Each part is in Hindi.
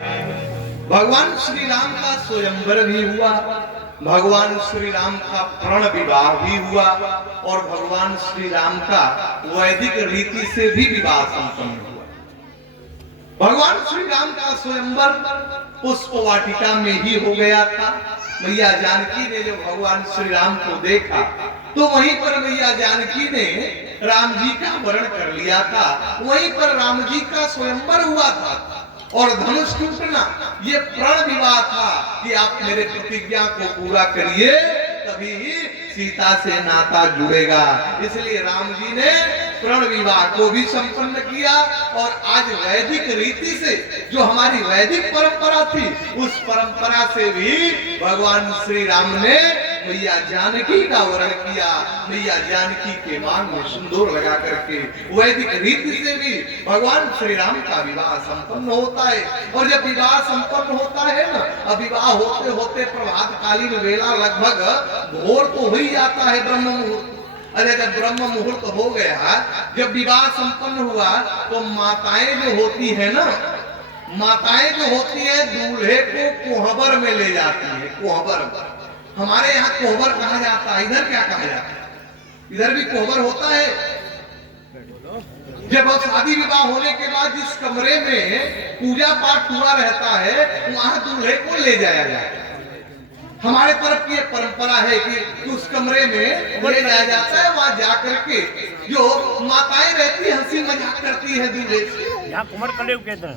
भगवान श्री राम का स्वयंवर भी हुआ, भगवान श्री राम का प्रण विवाह भी हुआ और भगवान श्री राम का वैदिक रीति से भी विवाह संपन्न हुआ। भगवान श्री राम का स्वयंवर पुष्प वाटिका में ही हो गया था। मैया जानकी ने जब भगवान श्री राम को देखा तो वहीं पर मैया जानकी ने राम जी का वरण कर लिया था, वहीं पर राम जी का स्वयंवर हुआ था और धनुष टूटना ये प्रण विवाह था कि आप मेरे प्रतिज्ञा को पूरा करिए तभी सीता से नाता जुड़ेगा। इसलिए राम जी ने प्रण विवाह को भी संपन्न किया और आज वैदिक रीति से जो हमारी वैदिक परंपरा थी उस परंपरा से भी भगवान श्री राम ने मैया जानकी का वरण किया। मैया जानकी के मांग में सिंदूर लगा करके वैदिक रीति से भी भगवान श्री राम का विवाह संपन्न होता है। और जब विवाह संपन्न होता है ना, अब विवाह होते होते प्रभात कालीन वेला लगभग भोर तो हो ही जाता है, ब्रह्म मुहूर्त। अरे जब ब्रह्म मुहूर्त हो गया, जब विवाह संपन्न हुआ तो माताएं जो होती है ना, माताएं जो होती है दूल्हे को कोहबर में ले जाती है। कोहबर हमारे यहाँ कोहबर कहा जाता है, इधर क्या कहा जाता है? इधर भी कोहबर होता है। जब शादी विवाह होने के बाद जिस कमरे में पूजा पाठ हुआ रहता है वहां दूल्हे को ले जाया जाता है। हमारे तरफ की परंपरा है कि उस कमरे में ले जाया जाता है, वहां जाकर के जो माताएं रहती है हंसी मजाक करती है दूल्हे से। यहाँ कुमर कलेव कहते हैं।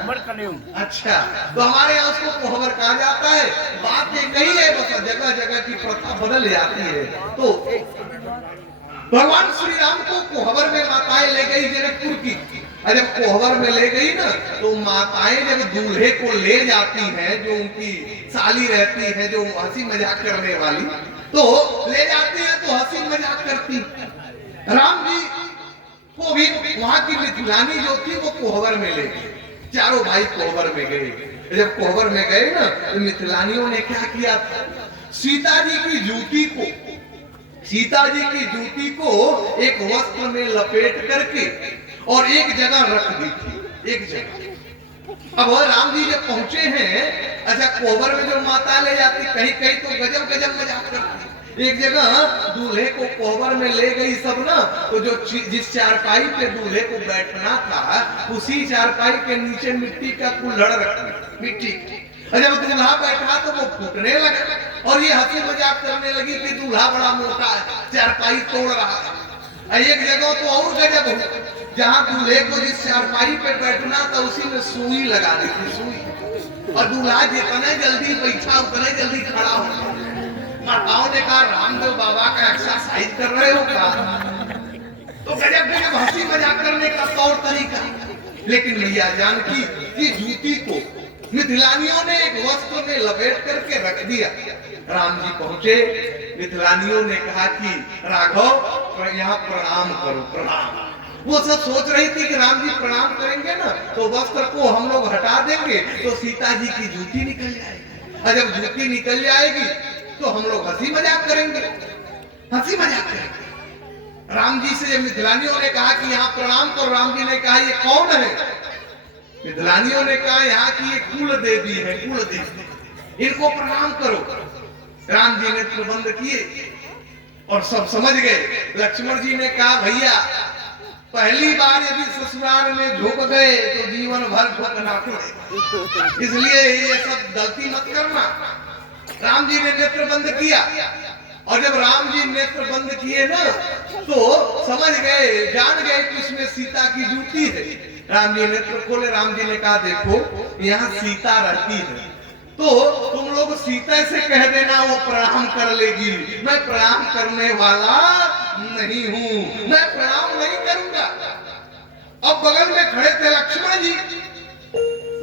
कुमर कलेव। अच्छा, तो हमारे यहाँ उसको कोहबर कहा जाता है। बात एक ही है, बस जगह जगह की प्रथा बदल जाती है। तो भगवान श्री राम को कोहबर में माताएं ले गई जनकपुर की। जब कोहबर में ले गई ना तो माताएं जब दूल्हे को ले जाती हैं, जो उनकी साली रहती है जो हंसी मजाक करने वाली, तो ले जाती है तो हंसी मजाक करती। राम जी को भी वहां की मिथिलानी जो थी वो कोहबर में ले गई। चारों भाई कोहबर में गए। जब कोहबर में गए ना तो मिथिलानियों ने क्या किया था, सीता जी की जूती को एक वस्त्र में लपेट करके और एक जगह रख दी थी, एक जगह। अब राम जी जब पहुंचे हैं, अच्छा कोहबर में जो माता ले जाती कहीं कहीं तो गजब गजब मजाक करती। एक जगह दूल्हे को कोहबर में ले गई सब ना, तो जो जिस चारपाई पे दूल्हे को बैठना था उसी चारपाई के नीचे मिट्टी का कुल्हड़ रखा, मिट्टी। जब दूल्हा बैठा तो वो फूटने लगा और ये हंसी मजाक करने लगी कि दूल्हा बड़ा मोटा है, चारपाई तोड़ रहा है। एक जगह तो और गजब हो, जहाँ दूल्हे को जिस चारपाई पे बैठना था उसी में सुई लगा दी थी, सुई। और दूल्हा जितने जल्दी बैठा उतने जल्दी खड़ा हो। माताओं ने कहा रामदेव बाबा का एक्सरसाइज कर रहे हो क्या? तो गजब गजब हंसी मजाक करने का तौर तरीका। लेकिन मैया जानकी की जूती को मिथिलानियों ने एक वस्त्र में लपेट करके रख दिया। राम जी पहुंचे, मिथिलानियों ने कहा कि राघव यहाँ प्रणाम करो, प्रणाम। वो सब सोच रही थी कि राम जी प्रणाम करेंगे ना तो वस्त्र को हम लोग हटा देंगे तो सीता जी की जूती निकल जाएगी, और जब जूती निकल जाएगी तो हम लोग हंसी मजाक करेंगे, हंसी मजाक करेंगे। राम जी से मिथिलानियों ने कहा कि यहाँ प्रणाम करो। राम जी ने कहा ये कौन है? मिथिलानियों ने कहा यहाँ की ये कुल देवी है, कुल देवी, इनको प्रणाम करो। राम जी ने प्रबंध किए और सब समझ गए। लक्ष्मण जी ने कहा भैया पहली बार यदि ससुराल में झुक गए तो जीवन भर झुकना पड़े, इसलिए ये सब गलती मत करना। राम जी ने नेत्र बंद किया और जब राम जी नेत्र बंद किए ना तो समझ गए, जान गए कि इसमें सीता की जूती है। राम जी नेत्र खोले, राम जी ने कहा देखो यहाँ सीता रहती है तो तुम लोग सीता से कह देना, वो प्रणाम कर लेगी। मैं प्रणाम करने वाला नहीं हूँ, मैं प्रणाम नहीं करूंगा। अब बगल में खड़े थे लक्ष्मण जी।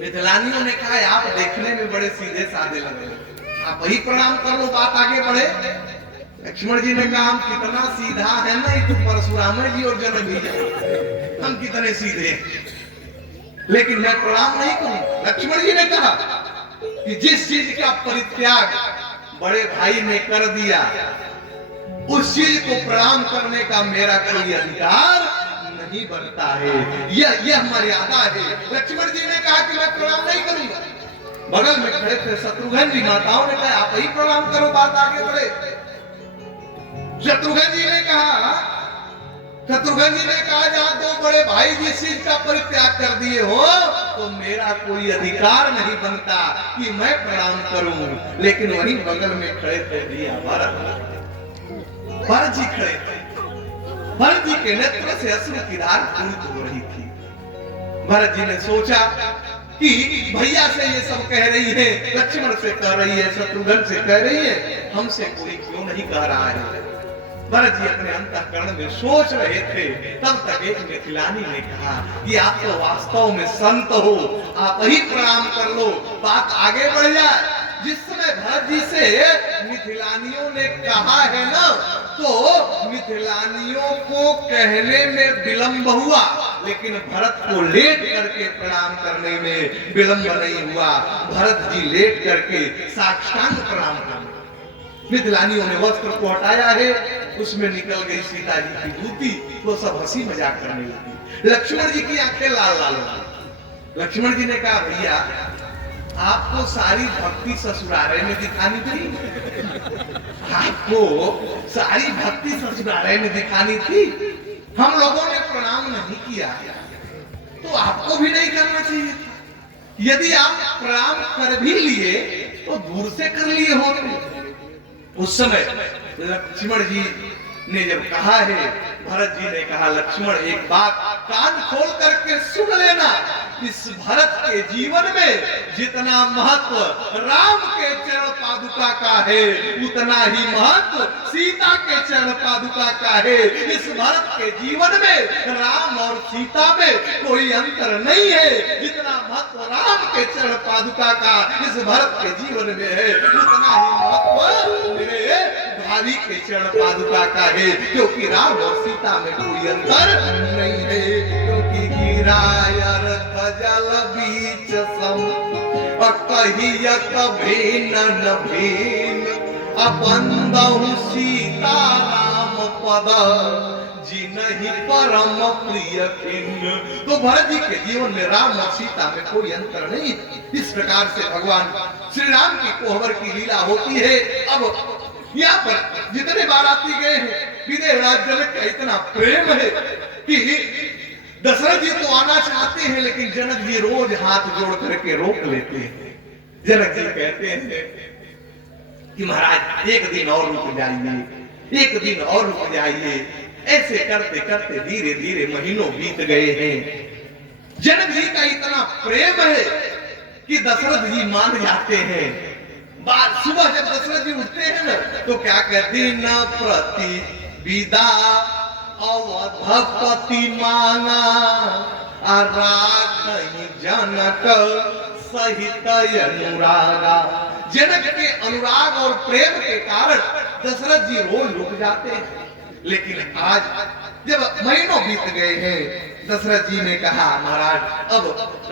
मिथिलानियों ने कहा आप देखने में बड़े सीधे साधे लगे, आप वही प्रणाम कर लो, बात आगे बढ़े। लक्ष्मण जी ने कहा हम कितना सीधा है ना, ये तो परशुराम जी और जनक जी, हम कितने सीधे हैं, लेकिन मैं प्रणाम नहीं करूं। लक्ष्मण जी ने कहा कि जिस चीज का परित्याग बड़े भाई ने कर दिया उस चीज को प्रणाम करने का मेरा कोई अधिकार नहीं बनता है, यह मर्यादा है। लक्ष्मण जी ने कहा कि मैं प्रणाम नहीं करूंगा। बगल में खड़े थे शत्रुघ्न जी। माताओं ने कहा आप ही प्रणाम करो, बात आगे बढ़े। शत्रुघ्न जी ने कहा जहां दो बड़े भाई जिस चीज का परित्याग कर दिए हो तो मेरा कोई अधिकार नहीं बनता कि मैं प्रणाम करूं। लेकिन वहीं बगल में खड़े थे भैया भरत जी खड़े थे। भरत जी के नेत्र से अश्रु की धार पूरित हो रही थी। भरत जी ने सोचा कि भैया से ये सब कह रही है, लक्ष्मण से कह रही है, शत्रुघ्न से कह रही है, हमसे कोई क्यों नहीं कह रहा है। भरत जी अपने अंतःकरण में सोच रहे थे, तब तक एक मिथिलानी ने कहा कि आप तो वास्तव में संत हो, आप ही प्रणाम कर लो, बात आगे बढ़ जाए। जिस समय भरत जी से मिथिलानियों ने कहा है ना, तो मिथिलानियों को कहने में विलंब हुआ, लेकिन भरत को लेट करके प्रणाम करने में विलंब नहीं हुआ। भरत जी लेट करके साष्टांग प्रणाम करने। मिथिलानियों ने वस्त्र को हटाया है, उसमें निकल गई सीता जी की धोती, वो सब हंसी मजाक करने लगी। लक्ष्मण जी की आंखें लाल लाल हो गई। लक्ष्मण जी ने कहा भैया आपको सारी भक्ति ससुरारे में दिखानी थी, आपको सारी भक्ति ससुरारे में दिखानी थी। हम लोगों ने प्रणाम नहीं किया तो आपको भी नहीं करना चाहिए था। यदि आप प्रणाम कर भी लिए तो दूर से कर लिए होते। उस समय लक्ष्मण जी ने जब कहा है, भरत जी ने कहा लक्ष्मण एक बात कान खोल करके सुन लेना, इस भरत के जीवन में जितना महत्व राम के चरण पादुका का है, उतना ही महत्व सीता के चरण पादुका का है। इस भरत के जीवन में राम और सीता में कोई अंतर नहीं है। जितना महत्व राम के चरण पादुका का इस भरत के जीवन में है, उतना ही महत्व मेरे भाभी के चरण पादुका का है, क्योंकि राम और सीता में कोई अंतर नहीं है। क्योंकि गिरायर जल बीच सम कहियत भिन्न न भिन्न अपंदहु सीता राम पद जिनहि परम प्रिय खिन्न। तो भरत जी के जीवन में राम और सीता में कोई अंतर नहीं। इस प्रकार से भगवान श्री राम की कोहबर की लीला होती है। अब यहाँ पर जितने बाराती गए हैं, विदेहराज जनक का इतना प्रेम है कि दशरथ जी तो आना चाहते हैं, लेकिन जनक जी रोज हाथ जोड़ करके रोक लेते हैं। जनक जी कहते हैं कि महाराज एक दिन और रुक जाइए, एक दिन और रुक जाइए। ऐसे करते करते धीरे धीरे महीनों बीत गए हैं। जनक जी का इतना प्रेम है कि दशरथ जी मान जाते हैं। सुबह जब दशरथ जी उठते हैं ना, तो क्या कहते हैं, न प्रति विदा अवधपति माना राखहि जनक सहित अनुरागा। जनक के अनुराग और प्रेम के कारण दशरथ जी रोज रुक जाते हैं। लेकिन आज जब महीनों बीत गए हैं, दशरथ जी ने कहा महाराज अब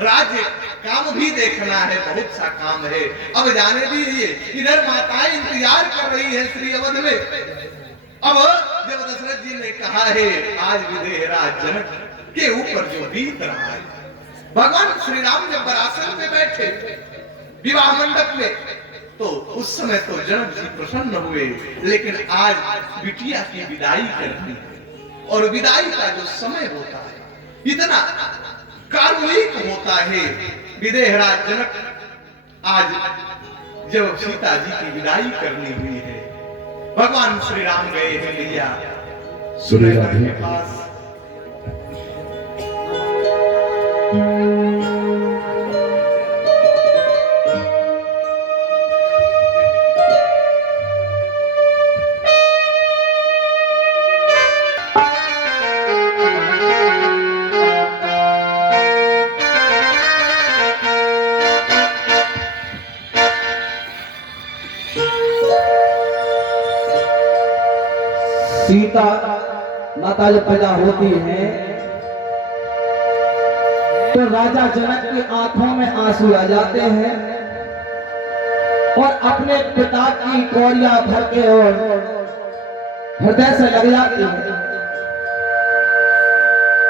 राज्य काम भी देखना है, बहुत सा काम है, अब जाने दीजिए। इधर माताएं इंतजार कर रही है श्री अवध में। अब जब दशरथ जी ने कहा है आज विदेहराज जनक के ऊपर जो बीत रहा है, भगवान श्री राम जब बरासन में बैठे विवाह मंडप में, तो उस समय तो जनक जी प्रसन्न हुए। लेकिन आज बिटिया की विदाई करनी है, और विदाई का जो समय होता है इतना कारुणिक होता है। विदेहराज जनक आज जब सीता जी की विदाई करनी हुई है, भगवान श्री राम गए हैं भैया सुनैना के पास। सीता माता जब पैदा होती है तो राजा जनक की आंखों में आंसू आ जाते हैं और अपने पिता की कौड़ियां भर के और हृदय से लग जाती है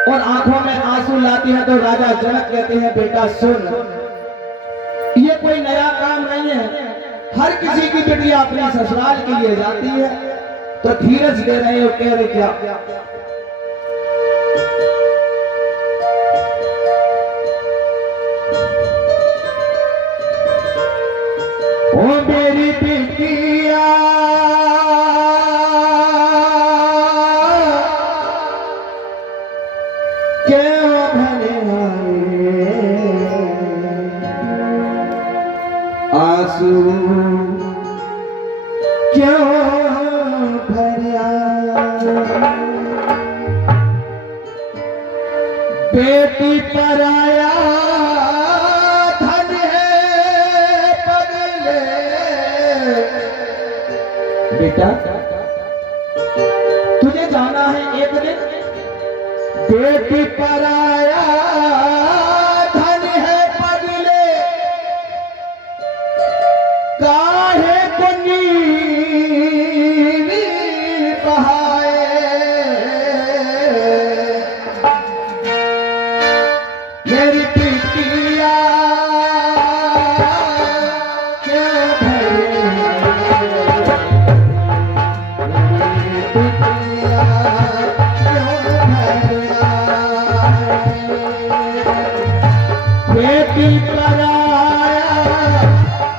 और आंखों में आंसू लाती है। तो राजा जनक कहते हैं बेटा सुन, ये कोई नया काम नहीं है, हर किसी की बेटियां अपने ससुराल के लिए जाती है, तो धीरज दे रहे हो, कह रहे क्या? ओ मेरी बेटिया क्यों भरे आंसू क्यों भरिया? बेटी पराया धन है पगले। बेटा तुझे जाना है एक दिन, बेटी पराया धन है पगले, काहे को नीर बहाए। मेरी बेटिया क्यों भरे, मेरी बेटिया क्यों भरे? बेटी पराया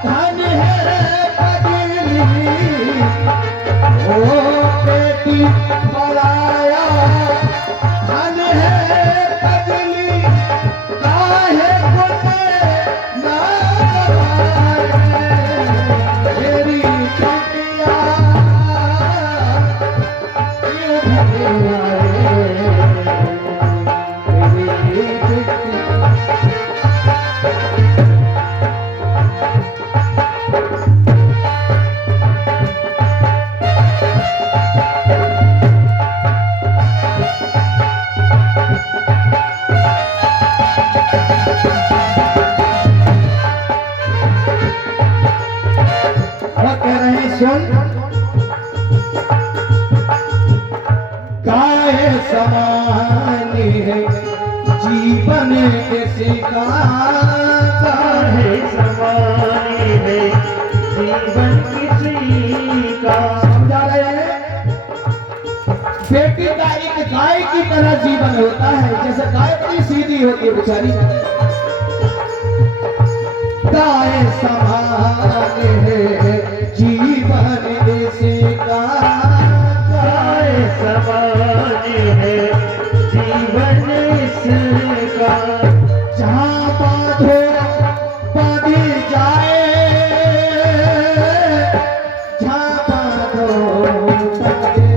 धन है पगली, ओ बेटी पराया धन है पगली, काहे को ना मेरी बेटिया क्यों भरे मेरी बेटी। कह रहे सुन, काहे समान है जीवन किसी का, काहे समान है जीवन किसी का। समझा रहे हैं? बेटी का एक गाय की तरह जीवन होता है, जैसे गाय बड़ी सीधी होती है बेचारी, गाय समान है जीवन किसी का, गाय समान है जीवन इसका। जहाँ बांधो बांधी जाए, जहाँ बांधो बांधी